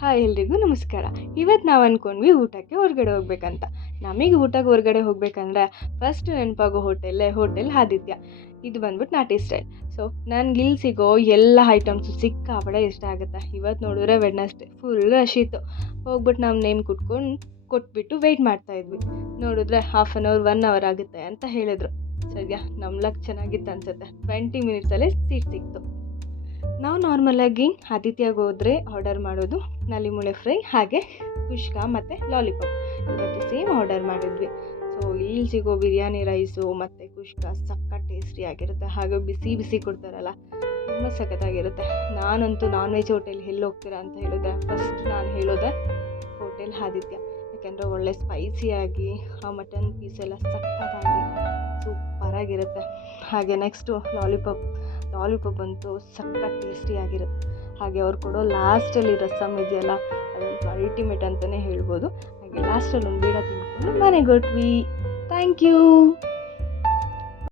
Hi ಎಲ್ರಿಗೂ ನಮಸ್ಕಾರ. ಇವತ್ತು ನಾವು ಅಂದ್ಕೊಂಡ್ವಿ ಊಟಕ್ಕೆ ಹೊರಗಡೆ ಹೋಗ್ಬೇಕಂತ. ನಮಗೆ ಊಟಕ್ಕೆ ಹೊರಗಡೆ ಹೋಗ್ಬೇಕಂದ್ರೆ ಫಸ್ಟ್ ನೆನಪಾಗೋ ಹೋಟೆಲ್ ಆದಿತ್ಯ. ಇದು ಬಂದ್ಬಿಟ್ಟು ನಾಟಿ ಸ್ಟೈಲ್. ಸೊ ನನಗೆ ಇಲ್ಲಿ ಸಿಗೋ ಎಲ್ಲ ಐಟಮ್ಸು ಸಿಕ್ಕಾಪಡೆ ಇಷ್ಟ ಆಗುತ್ತೆ. ಇವತ್ತು ನೋಡಿದ್ರೆ ವೆಡ್ನಸ್ಡೇ ಫುಲ್ ರಶ್ ಇತ್ತು. ಹೋಗ್ಬಿಟ್ಟು ನಾವು ನೇಮ್ ಕೊಟ್ಬಿಟ್ಟು ವೆಯ್ಟ್ ಮಾಡ್ತಾಯಿದ್ವಿ. ನೋಡಿದ್ರೆ 1 ಅವರ್ ಆಗುತ್ತೆ ಅಂತ ಹೇಳಿದ್ರು. ಸದ್ಯ ನಮ್ಮ ಲಕ್ ಚೆನ್ನಾಗಿತ್ತು ಅನ್ಸುತ್ತೆ. 20 ಮಿನಿಟ್ಸಲ್ಲೇ ಸೀಟ್ ಸಿಕ್ತು. ನಾವು ನಾರ್ಮಲಾಗಿ ಆದಿತ್ಯಗೆ ಹೋದರೆ ಆರ್ಡರ್ ಮಾಡೋದು ನಲ್ಲಿ ಮೂಳೆ ಫ್ರೈ, ಹಾಗೆ ಕುಷ್ಕ ಮತ್ತು ಲಾಲಿಪಾಪ್. ಇವತ್ತು ಸೇಮ್ ಆರ್ಡರ್ ಮಾಡಿದ್ವಿ. ಸೊ ಇಲ್ಲಿ ಸಿಗೋ ಬಿರಿಯಾನಿ ರೈಸು ಮತ್ತು ಕುಷ್ಕ ಸಖತ್ ಟೇಸ್ಟಿಯಾಗಿರುತ್ತೆ. ಹಾಗೆ ಬಿಸಿ ಬಿಸಿ ಕೊಡ್ತಾರಲ್ಲ, ತುಂಬ ಸಖತ್ತಾಗಿರುತ್ತೆ. ನಾನಂತೂ ನಾನ್ ವೆಜ್ ಹೋಟೆಲ್ ಎಲ್ಲಿ ಹೋಗ್ತೀರಾ ಅಂತ ಹೇಳಿದ್ರೆ ಫಸ್ಟ್ ನಾನು ಹೇಳೋದೆ ಹೋಟೆಲ್ ಆದಿತ್ಯ. ಯಾಕೆಂದರೆ ಒಳ್ಳೆ ಸ್ಪೈಸಿಯಾಗಿ ಆ ಮಟನ್ ಪೀಸ್ ಎಲ್ಲ ಸಖತ್ತಾಗಿ ಸೂಪರಾಗಿರುತ್ತೆ. ಹಾಗೆ ನೆಕ್ಸ್ಟು ಲಾಲಿಪಾಪ್ ಅಂತೂ ಸಖತ್ ಟೇಸ್ಟಿಯಾಗಿರುತ್ತೆ. ಹಾಗೆ ಅವ್ರು ಕೊಡೋ ಲಾಸ್ಟಲ್ಲಿ ರಸಮ್ ಇದೆಯಲ್ಲ, ಅದಂತೂ ಅಲ್ಟಿಮೇಟ್ ಅಂತಲೇ ಹೇಳ್ಬೋದು. ಹಾಗೆ ಲಾಸ್ಟಲ್ಲಿ ಒಂದು ಬೀಡ ತಿಂದ್ಕೊಂಡು ಮನೆಗೆ ಹೊರಟ್ವಿ. Thank you.